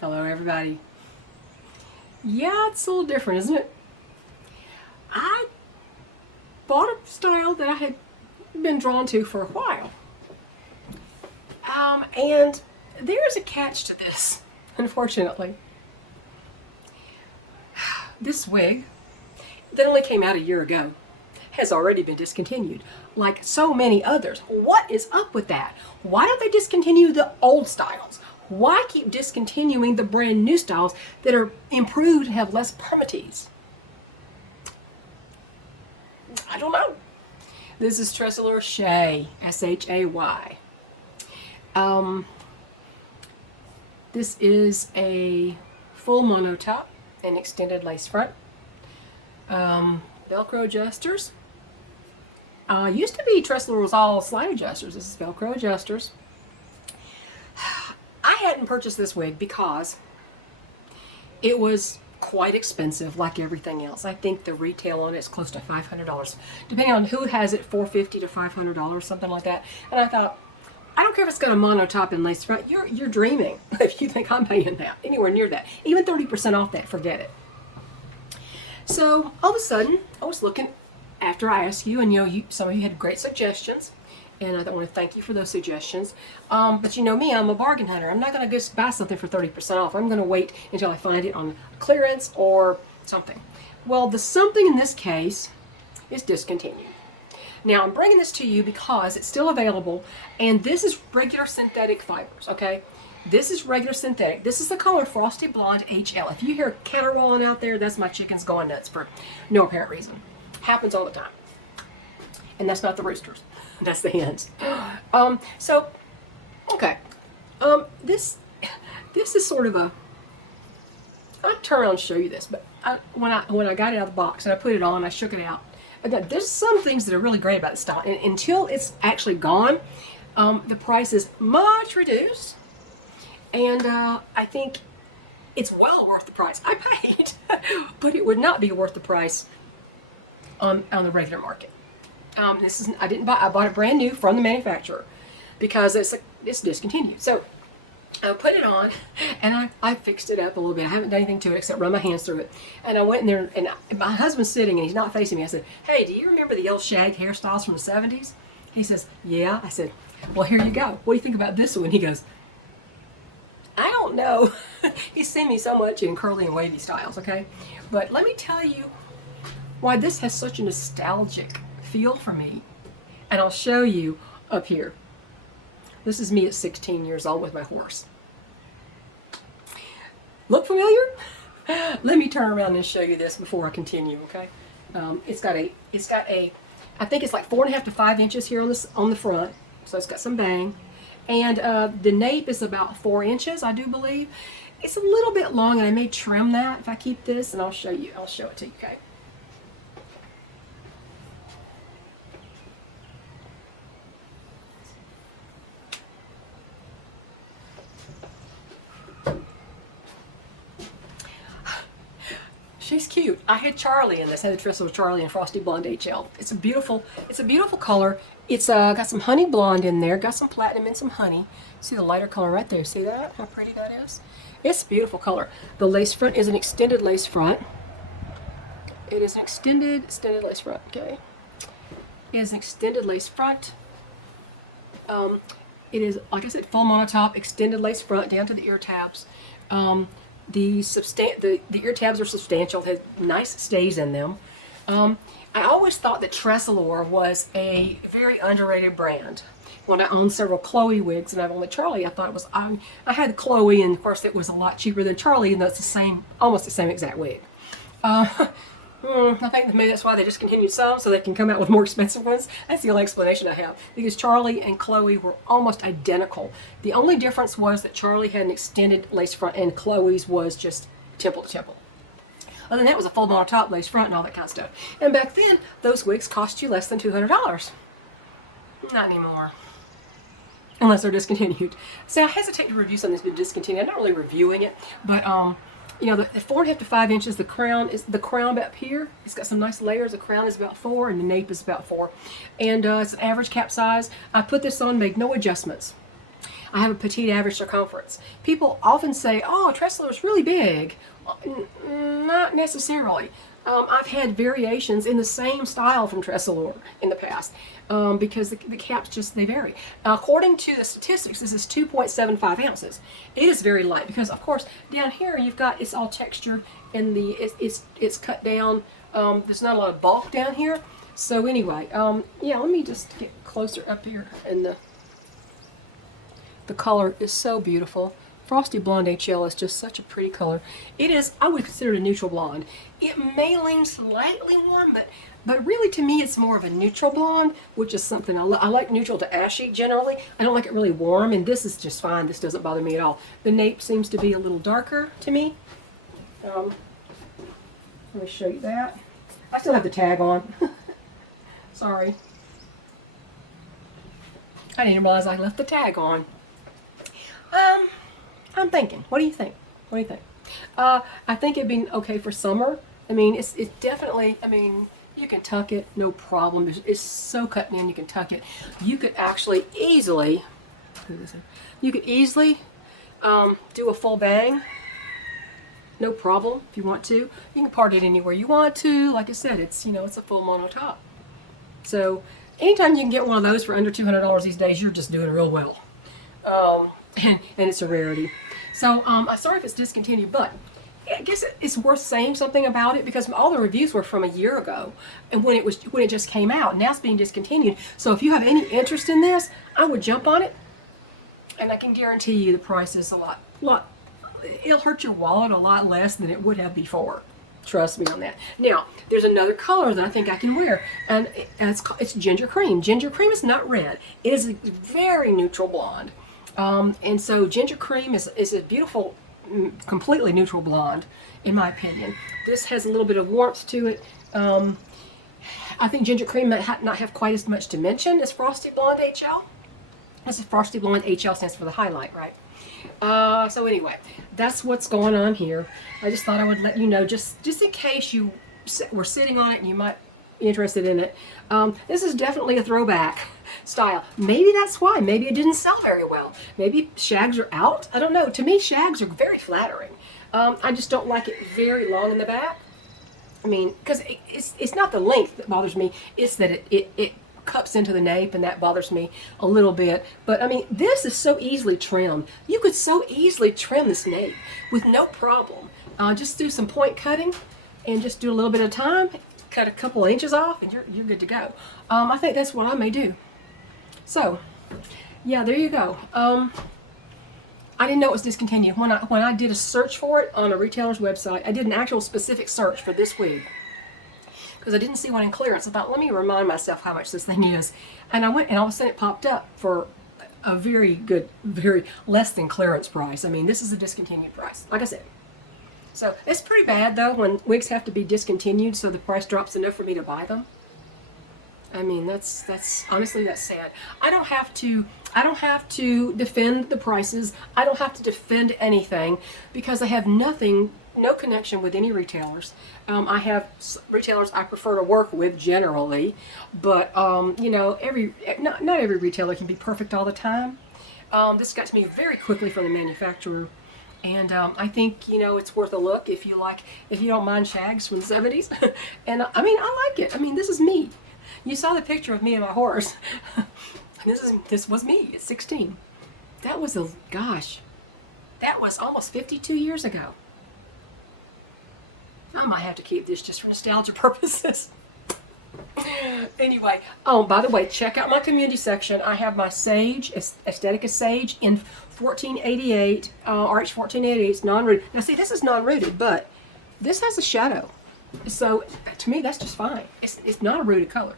Hello, everybody. Yeah, it's a little different, isn't it? I bought a style that I had been drawn to for a while. And there's a catch to this, unfortunately. This wig, that only came out a year ago, has already been discontinued, like so many others. What is up with that? Why don't they discontinue the old styles? Why keep discontinuing the brand new styles that are improved and have less permatease? I don't know. This is Tresor Shay, S-H-A-Y. This is a full monotop and extended lace front. Velcro adjusters. Used to be Tresor was all slide adjusters. This is Velcro adjusters. I hadn't purchased this wig because it was quite expensive, like everything else. I think the retail on it is close to $500, depending on who has it, $450 to $500, something like that. And I thought, I don't care if it's got a monotop and lace front. You're dreaming if you think I'm paying that, anywhere near that. Even 30% off that, forget it. So all of a sudden, I was looking after I asked you, and some of you had great suggestions. And I want to thank you for those suggestions. But you know me, I'm a bargain hunter. I'm not going to just buy something for 30% off. I'm going to wait until I find it on clearance or something. Well, the something in this case is discontinued. Now, I'm bringing this to you because it's still available, and this is regular synthetic fibers, okay? This is regular synthetic. This is the color Frosty Blonde HL. If you hear caterwauling out there, that's my chickens going nuts for no apparent reason. Happens all the time. And that's not the roosters. That's the hens. Okay. This is sort of a. I'll turn around and show you this, but when I got it out of the box and I put it on, I shook it out. There's some things that are really great about this style, and until it's actually gone, the price is much reduced, and I think it's well worth the price I paid, but it would not be worth the price on the regular market. I bought it brand new from the manufacturer because it's discontinued. So I put it on and I fixed it up a little bit. I haven't done anything to it except run my hands through it. And I went in there, and my husband's sitting and he's not facing me. I said, "Hey, do you remember the old shag hairstyles from the 70s? He says, "Yeah." I said, "Well, here you go. What do you think about this one?" He goes, "I don't know." He's seen me so much in curly and wavy styles, okay? But let me tell you why this has such a nostalgic feel for me, and I'll show you up here. This is me at 16 years old with my horse. Look familiar? Let me turn around and show you this before I continue, okay? It's got a, I think it's like 4.5 to 5 inches here on the front, so it's got some bang, and the nape is about 4 inches, I do believe. It's a little bit long, and I may trim that if I keep this, and I'll show it to you, okay? She's cute. I had Charlie in this. I had the Tresor with Charlie and Frosty Blonde HL. It's a beautiful color. It's got some honey blonde in there, got some platinum and some honey. See the lighter color right there. See that? How pretty that is? It's a beautiful color. The lace front is an extended lace front. It is an extended lace front, okay? It is an extended lace front. It is, like I said, full monotop, extended lace front down to the ear tabs. The ear tabs are substantial, has nice stays in them. I always thought that Tresor was a very underrated brand. When I owned several Chloe wigs and I've owned Charlie, I thought it was, I had Chloe, and of course it was a lot cheaper than Charlie, and that's almost the same exact wig. I think maybe that's why they discontinued some, so they can come out with more expensive ones. That's the only explanation I have. Because Charlie and Chloe were almost identical. The only difference was that Charlie had an extended lace front and Chloe's was just temple to temple. Other than that, it was a full monotop lace front and all that kind of stuff. And back then, those wigs cost you less than $200. Not anymore. Unless they're discontinued. So I hesitate to review something that's been discontinued. I'm not really reviewing it, but you know, the 4.5 to 5 inches, the crown up here. It's got some nice layers. The crown is about 4 and the nape is about 4. And it's an average cap size. I put this on, made no adjustments. I have a petite average circumference. People often say, oh, Tressler is really big. Not necessarily. I've had variations in the same style from Tressler in the past because the caps just, they vary. According to the statistics, this is 2.75 ounces. It is very light because, of course, down here you've got, it's all textured and it's cut down. There's not a lot of bulk down here. So anyway, yeah, let me just get closer up here, and the color is so beautiful. Frosty Blonde HL is just such a pretty color. It is, I would consider it a neutral blonde. It may lean slightly warm, but really to me it's more of a neutral blonde, which is something I like neutral to ashy generally. I don't like it really warm, and this is just fine. This doesn't bother me at all. The nape seems to be a little darker to me. Let me show you that. I still have the tag on. Sorry. I didn't realize I left the tag on. I'm thinking, what do you think? What do you think? I think it'd be okay for summer. I mean, it's definitely, I mean, you can tuck it, no problem. It's so cut in, you can tuck it. You could actually easily, do a full bang. No problem if you want to. You can part it anywhere you want to. Like I said, it's, you know, it's a full mono top. So anytime you can get one of those for under $200 these days, you're just doing real well. And it's a rarity. So I'm sorry if it's discontinued, but I guess it's worth saying something about it because all the reviews were from a year ago, and when it just came out. Now it's being discontinued. So if you have any interest in this, I would jump on it, and I can guarantee you the price is a lot. It'll hurt your wallet a lot less than it would have before. Trust me on that. Now, there's another color that I think I can wear, and it's ginger cream. Ginger cream is not red. It is a very neutral blonde. And so ginger cream is a beautiful, completely neutral blonde, in my opinion. This has a little bit of warmth to it. I think ginger cream might not have quite as much to mention as Frosty Blonde HL. This is Frosty Blonde HL stands for the highlight, right? So anyway, that's what's going on here. I just thought I would let you know, just in case you were sitting on it and you might be interested in it. This is definitely a throwback style. Maybe that's why. Maybe it didn't sell very well. Maybe shags are out. I don't know. To me, shags are very flattering. I just don't like it very long in the back. I mean, because it's not the length that bothers me. It's that it cups into the nape, and that bothers me a little bit. But I mean, this is so easily trimmed. You could so easily trim this nape with no problem. Just do some point cutting and just do a little bit of time, cut a couple inches off, and you're good to go. I think that's what I may do. So yeah, there you go. I didn't know it was discontinued. When I did a search for it on a retailer's website, I did an actual specific search for this wig because I didn't see one in clearance. I thought, let me remind myself how much this thing is. And I went, and all of a sudden it popped up for a very good, very less than clearance price. I mean, this is a discontinued price, like I said. So it's pretty bad though when wigs have to be discontinued so the price drops enough for me to buy them. I mean, that's honestly, that's sad. I don't have to defend the prices. I don't have to defend anything because I have no connection with any retailers. I have retailers I prefer to work with generally, but you know, not every retailer can be perfect all the time. This got to me very quickly from the manufacturer, and I think, you know, it's worth a look if you don't mind shags from the 70s. And I mean, I like it. I mean, this is me. You saw the picture of me and my horse. This was me at 16. That was that was almost 52 years ago. I might have to keep this just for nostalgia purposes. Anyway, oh, by the way, check out my community section. I have my Sage, Aesthetica Sage in 1488, RH 1488. It's non-rooted. Now see, this is non-rooted, but this has a shadow. So to me, that's just fine. It's not a rooted color.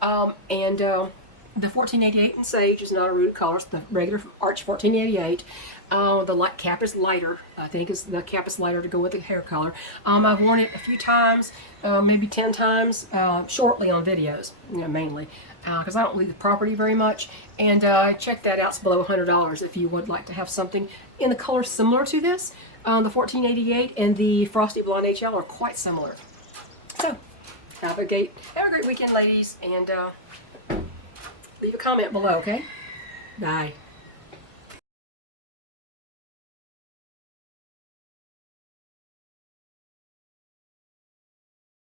The 1488 in Sage is not a rooted color. It's the regular RH 1488. The light cap is lighter. I think the cap is lighter to go with the hair color. I've worn it a few times, maybe 10 times, shortly on videos, you know, mainly, because I don't leave the property very much. And check that out. It's below $100 if you would like to have something in the color similar to this. The 1488 and the Frosty Blonde HL are quite similar. So have a great weekend, ladies, and leave a comment below, okay? Bye.